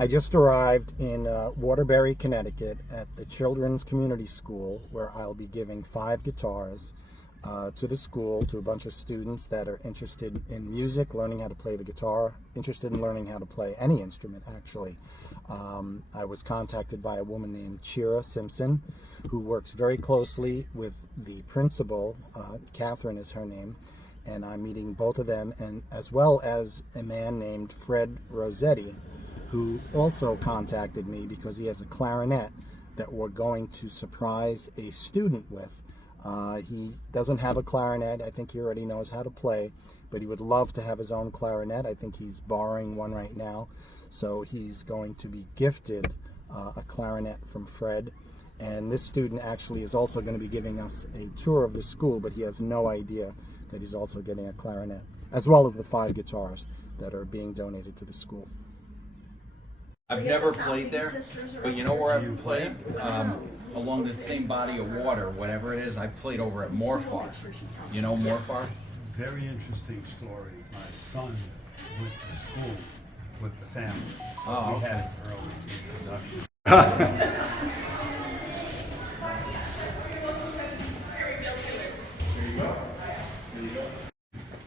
I just arrived in Waterbury, Connecticut at the Children's Community School, where I'll be giving 5 guitars to the school, to a bunch of students that are interested in music, learning how to play the guitar, interested in learning how to play any instrument, actually. I was contacted by a woman named Chira Simpson, who works very closely with the principal. Catherine is her name, and I'm meeting both of them, and as well as a man named Fred Rossetti, who also contacted me because he has a clarinet that we're going to surprise a student with. He doesn't have a clarinet. I think he already knows how to play, but he would love to have his own clarinet. I think he's borrowing one right now. So he's going to be gifted a clarinet from Fred. And this student actually is also going to be giving us a tour of the school, but he has no idea that he's also getting a clarinet, as well as the 5 guitars that are being donated to the school. I've never played there, but you know where I've played? Along the same body of water, whatever it is. I played over at Morfar. You know Morfar? Very interesting story. My son went to school with the family. So we had an early introduction.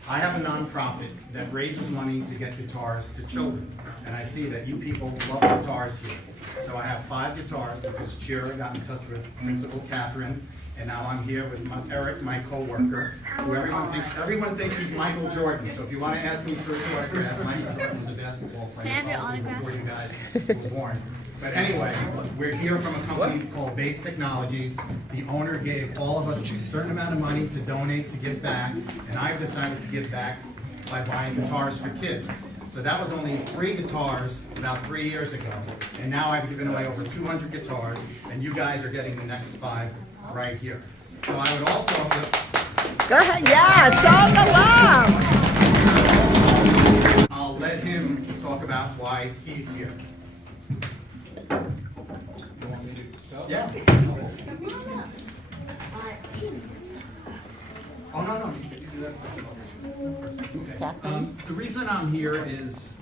I have a nonprofit that raises money to get guitars to children, and I see that you people love guitars here. So I have 5 guitars because Chira got in touch with Principal Catherine, and now I'm here with Eric, my co-worker, who everyone thinks he's Michael Jordan. So if you want to ask me for his autograph, Michael Jordan was a basketball player probably before you guys were born. But anyway, we're here from a company called Base Technologies. The owner gave all of us a certain amount of money to donate, to give back, and I've decided to give back by buying guitars for kids. So that was only 3 guitars about 3 years ago, and now I've given away over 200 guitars, and you guys are getting the next 5 right here. So I would also Go ahead, yeah, show the love. I'll let him talk about why he's here. You want me to go? Yeah. Oh, no, you can do that. The reason I'm here is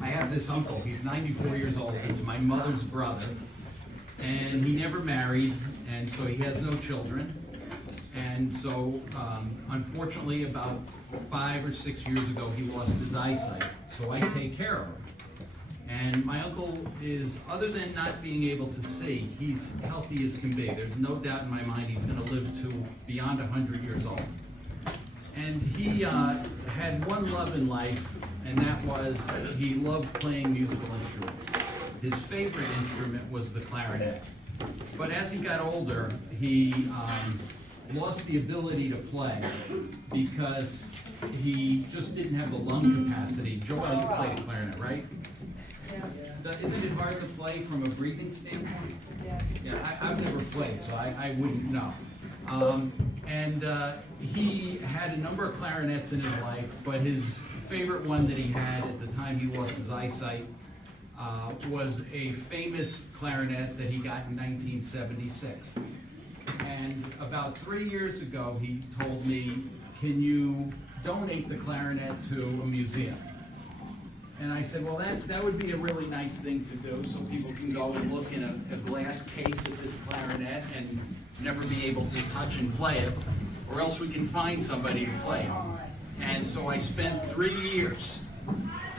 I have this uncle. He's 94 years old. He's my mother's brother. And he never married, and so he has no children. And so, unfortunately, about 5 or 6 years ago, he lost his eyesight. So I take care of him. And my uncle is, other than not being able to see, he's healthy as can be. There's no doubt in my mind he's going to live to beyond 100 years old. And he had one love in life, and that was he loved playing musical instruments. His favorite instrument was the clarinet. But as he got older, he lost the ability to play because he just didn't have the lung capacity. Joel, you played a clarinet, right? Isn't it hard to play from a breathing standpoint? Yeah, I've never played, so I wouldn't know. He had a number of clarinets in his life, but his favorite one that he had at the time he lost his eyesight was a famous clarinet that he got in 1976. And about 3 years ago, he told me, can you donate the clarinet to a museum? And I said, well, that would be a really nice thing to do, so people can go and look in a glass case at this clarinet and never be able to touch and play it, or else we can find somebody to play it. And so I spent 3 years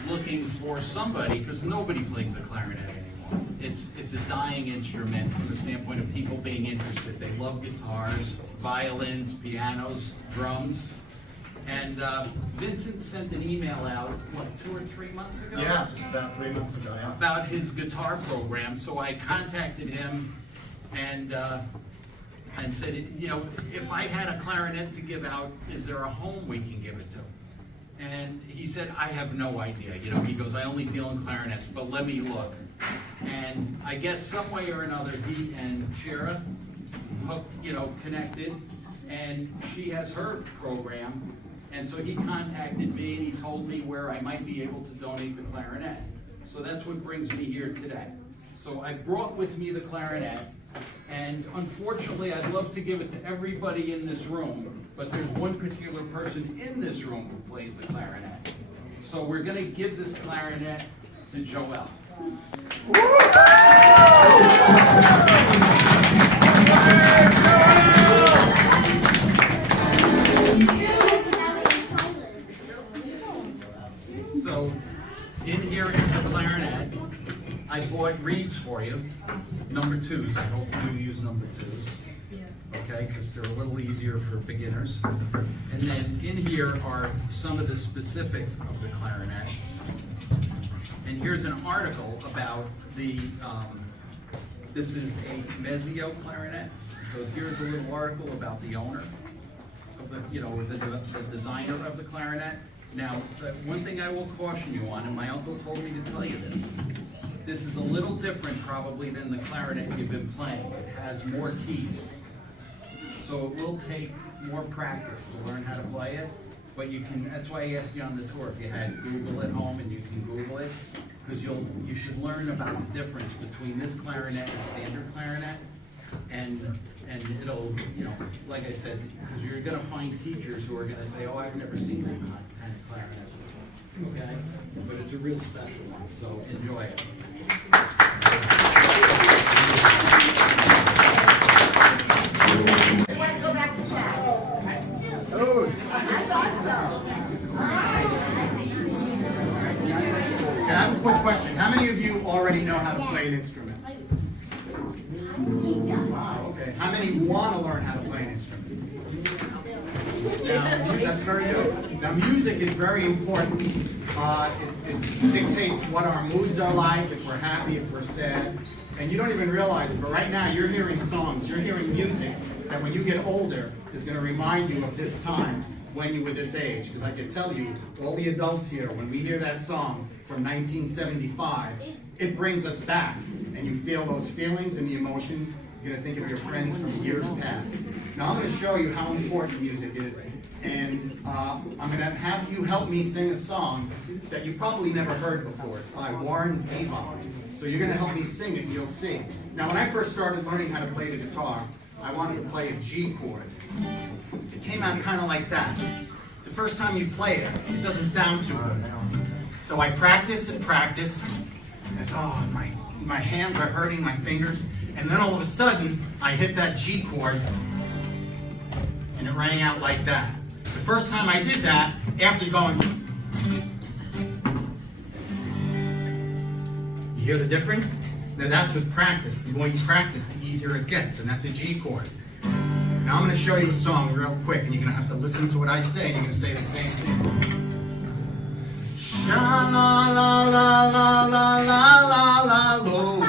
looking for somebody, because nobody plays the clarinet anymore. It's a dying instrument from the standpoint of people being interested. They love guitars, violins, pianos, drums. And Vincent sent an email out, what, 2 or 3 months ago? Yeah, just about 3 months ago, yeah. About his guitar program. So I contacted him and said, you know, if I had a clarinet to give out, is there a home we can give it to? And he said, I have no idea. You know, he goes, I only deal in clarinets, but let me look. And I guess some way or another, he and Chira connected, and she has her program. And so he contacted me and he told me where I might be able to donate the clarinet. So that's what brings me here today. So I brought with me the clarinet, and unfortunately I'd love to give it to everybody in this room, but there's one particular person in this room who plays the clarinet. So we're going to give this clarinet to Joel. So, in here is the clarinet. I bought reeds for you, number twos. I hope you use number twos, okay, because they're a little easier for beginners. And then in here are some of the specifics of the clarinet. And here's an article about the, this is a Mezio clarinet. So here's a little article about the owner of the, the designer of the clarinet. Now, one thing I will caution you on, and my uncle told me to tell you this is a little different probably than the clarinet you've been playing. It has more keys. So it will take more practice to learn how to play it, but you can, that's why I asked you on the tour if you had Google at home, and you can Google it, because you should learn about the difference between this clarinet and standard clarinet, and it'll, like I said, because you're gonna find teachers who are gonna say, oh, I've never seen that kind of clarinet, okay? But it's a real special one, so enjoy it. We want to go back to jazz. Oh. I thought so. Okay, I have a quick question. How many of you already know how to play an instrument? Wow, okay. How many want to learn how to play an instrument? Now, that's very good. Now, music is very important. It dictates what our moods are like, if we're happy, if we're sad. And you don't even realize it, but right now you're hearing songs, you're hearing music that when you get older is going to remind you of this time when you were this age. Because I can tell you, all the adults here, when we hear that song from 1975, it brings us back. And you feel those feelings and the emotions. You're going to think of your friends from years past. Now I'm going to show you how important music is. And I'm going to have you help me sing a song that you probably never heard before. It's by Warren Zevon. So you're going to help me sing it and you'll see. Now when I first started learning how to play the guitar, I wanted to play a G chord. It came out kind of like that. The first time you play it, it doesn't sound too good. So I practiced and practiced. And oh, my hands are hurting, my fingers. And then all of a sudden, I hit that G chord, and it rang out like that. The first time I did that, after going, you hear the difference? Now that's with practice. The more you practice, the easier it gets, and that's a G chord. Now I'm going to show you a song real quick, and you're going to have to listen to what I say, and you're going to say the same thing. Sha la la la la la la la la lo.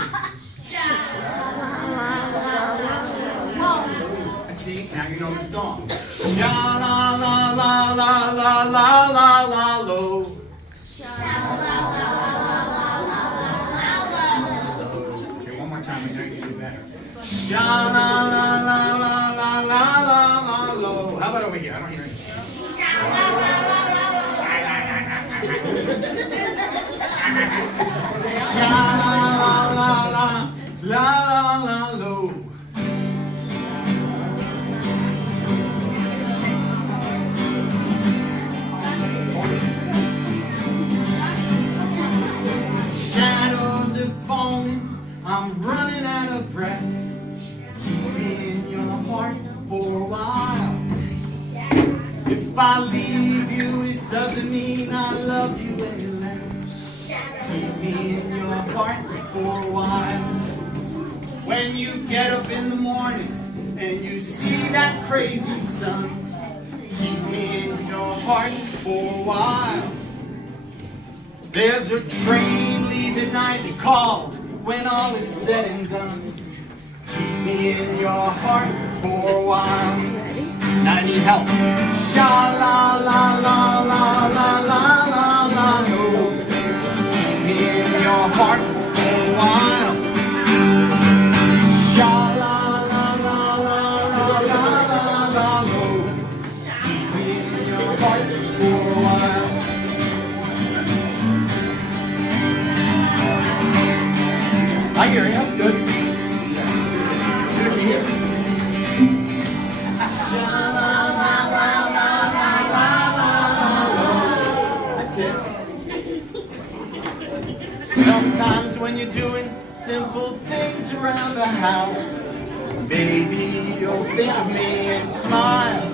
See, now you know the song. Sha la la la la la la la la lo. Okay, one more time, I know you can do better. Sha la la la la la la la la lo. How about over here? I don't hear anything. Sha la la la la la lo. Shadows are falling, I'm running out of breath. Keep me in your heart for a while. If I leave you, it doesn't mean I love you any less. Keep me in your heart for a while. When you get up in the morning and you see that crazy sun, keep me in your heart for a while. There's a train leaving nightly called when all is said and done. Keep me in your heart for a while. Now I need help. Sha la la la la la la la la lo. Keep me in your heart for a while. Sha la la la la la la la la lo. Keep me in your heart for a while. I hear you. That's good. Good to hear. That's it. Sometimes when you're doing simple things around the house, baby, you'll think of me and smile.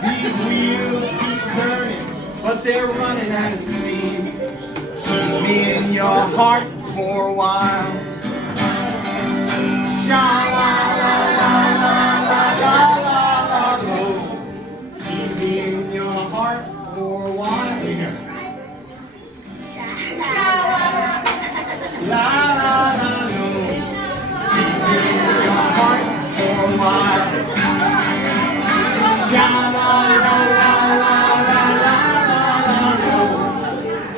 These wheels keep turning, but they're running out of steam. Keep me in your heart for a while. Sha-la-la-la-la-la-la-la-la. Keep me in your heart for a while. Here. La-la-la-la. Keep me in your heart for a while. Sha-la-la-la-la-la-la-la.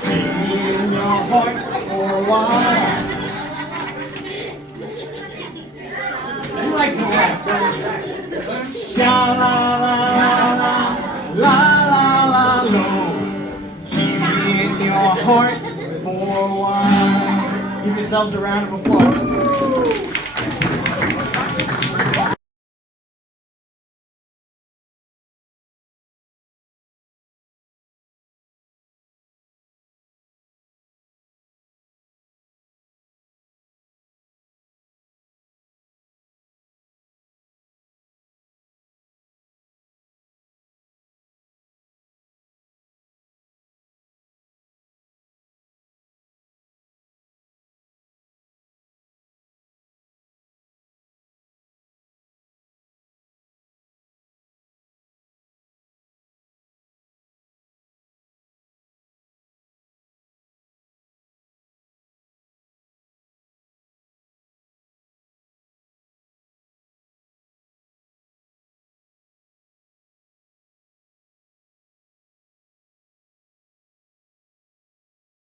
Keep me in your heart for a while. You like to laugh, don't you? Sha-la-la-la-la-la-la-la. Keep me in your heart for a while. Give yourselves a round of applause.